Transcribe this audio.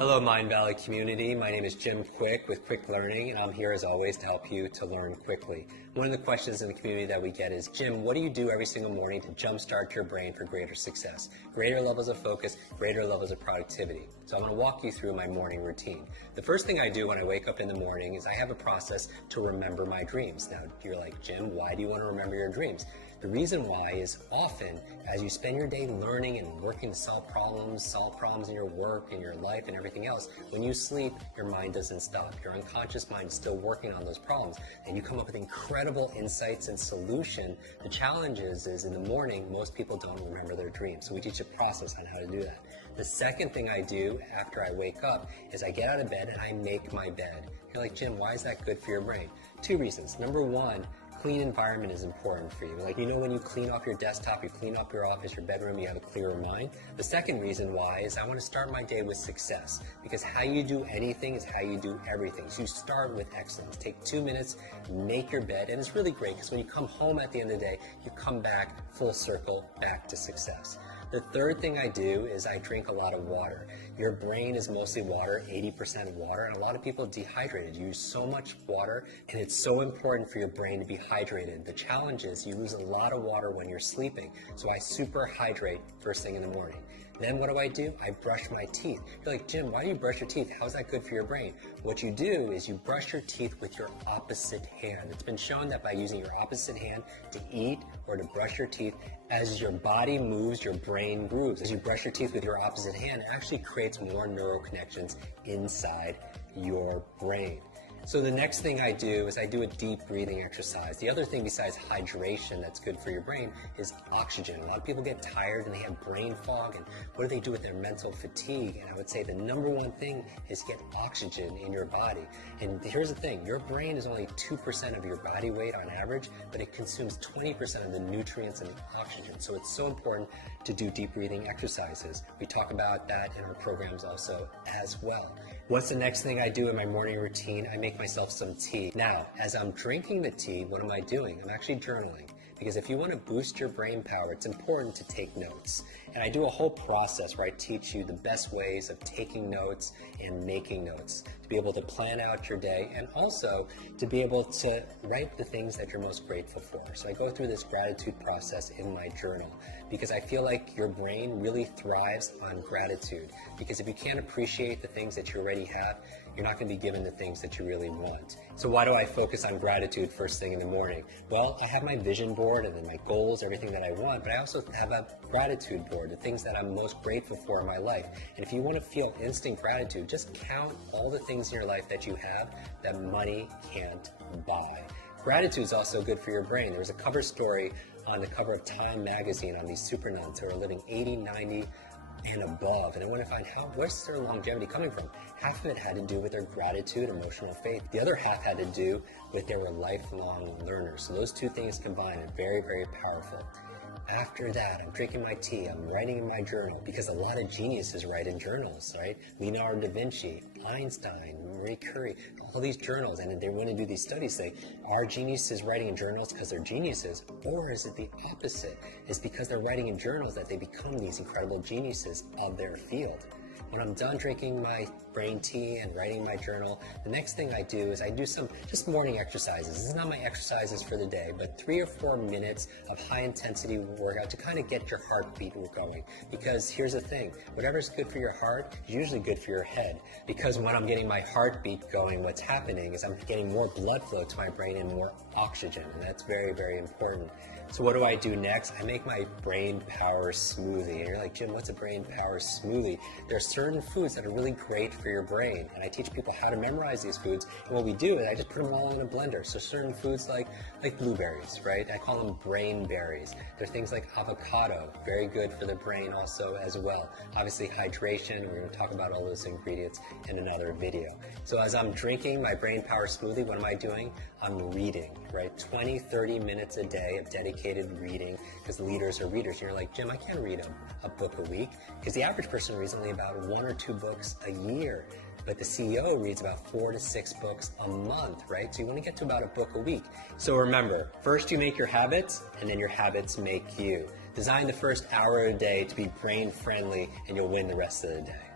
Hello Mind Valley community, my name is Jim Quick with Quick Learning, and I'm here as always to help you to learn quickly. One of the questions in the community that we get is, Jim, what do you do every single morning to jumpstart your brain for greater success? Greater levels of focus, greater levels of productivity. So I'm going to walk you through my morning routine. The first thing I do when I wake up in the morning is I have a process to remember my dreams. Now you're like, Jim, why do you want to remember your dreams? The reason why is often as you spend your day learning and working to solve problems in your work, in your life, and everything else, when you sleep, your mind doesn't stop. Your unconscious mind is still working on those problems, and you come up with incredible insights and solution. The challenge is in the morning, most people don't remember their dreams, so we teach a process on how to do that. The second thing I do after I wake up is I get out of bed and I make my bed. You're like, Jim, why is that good for your brain? Two reasons. Number one, clean environment is important for you. Like, you know, when you clean off your desktop, you clean up your office, your bedroom, you have a clearer mind. The second reason why is I want to start my day with success, because how you do anything is how you do everything. So you start with excellence. Take 2 minutes, make your bed, and it's really great because when you come home at the end of the day, you come back full circle back to success. The third thing I do is I drink a lot of water. Your brain is mostly water, 80% water, and a lot of people dehydrated. You use so much water, and it's so important for your brain to be hydrated. The challenge is you lose a lot of water when you're sleeping, so I super hydrate first thing in the morning. Then what do? I brush my teeth. You're like, Jim, why do you brush your teeth? How is that good for your brain? What you do is you brush your teeth with your opposite hand. It's been shown that by using your opposite hand to eat or to brush your teeth, as your body moves, your brain grooves. As you brush your teeth with your opposite hand, it actually creates more neural connections inside your brain. So the next thing I do is I do a deep breathing exercise. The other thing besides hydration that's good for your brain is oxygen. A lot of people get tired and they have brain fog, and what do they do with their mental fatigue? And I would say the number one thing is get oxygen in your body. And here's the thing, your brain is only 2% of your body weight on average, but it consumes 20% of the nutrients and the oxygen. So it's so important to do deep breathing exercises. We talk about that in our programs also as well. What's the next thing I do in my morning routine? I make myself some tea. Now, as I'm drinking the tea, what am I doing? I'm actually journaling. Because if you want to boost your brain power, it's important to take notes. And I do a whole process where I teach you the best ways of taking notes and making notes to be able to plan out your day and also to be able to write the things that you're most grateful for. So I go through this gratitude process in my journal because I feel like your brain really thrives on gratitude. Because if you can't appreciate the things that you already have, you're not going to be given the things that you really want. So why do I focus on gratitude first thing in the morning? Well, I have my vision board and then my goals, everything that I want, but I also have a gratitude board, the things that I'm most grateful for in my life. And if you want to feel instant gratitude, just count all the things in your life that you have that money can't buy. Gratitude is also good for your brain. There was a cover story on the cover of Time magazine on these super nuns who are living 80, 90, and above, and I want to find where's their longevity coming from. Half of it had to do with their gratitude, emotional faith. The other half had to do with they were lifelong learners. So those two things combined are very, very powerful. After that, I'm drinking my tea, I'm writing in my journal, because a lot of geniuses write in journals, right? Leonardo da Vinci, Einstein, Marie Curie, all these journals, and they want to do these studies say, are geniuses writing in journals because they're geniuses, or is it the opposite? It's because they're writing in journals that they become these incredible geniuses of their field. When I'm done drinking my brain tea and writing my journal, the next thing I do is I do some just morning exercises. This is not my exercises for the day, but 3 or 4 minutes of high intensity workout to kind of get your heartbeat going. Because here's the thing, whatever's good for your heart is usually good for your head. Because when I'm getting my heartbeat going, what's happening is I'm getting more blood flow to my brain and more oxygen, and that's very, very important. So what do I do next? I make my brain power smoothie. And you're like, Jim, what's a brain power smoothie? There are certain foods that are really great for your brain, and I teach people how to memorize these foods. And what we do is I just put them all in a blender. So certain foods like blueberries, right? I call them brain berries. There are things like avocado, very good for the brain also as well. Obviously hydration, we're going to talk about all those ingredients in another video. So as I'm drinking my brain power smoothie, what am I doing? I'm reading, right? 20, 30 minutes a day of dedicated reading, because leaders are readers. And you're like, Jim, I can't read a book a week, because the average person reads only about 1 or 2 books a year. But the CEO reads about 4 to 6 books a month, right? So you want to get to about a book a week. So remember, first you make your habits, and then your habits make you. Design the first hour a day to be brain friendly, and you'll win the rest of the day.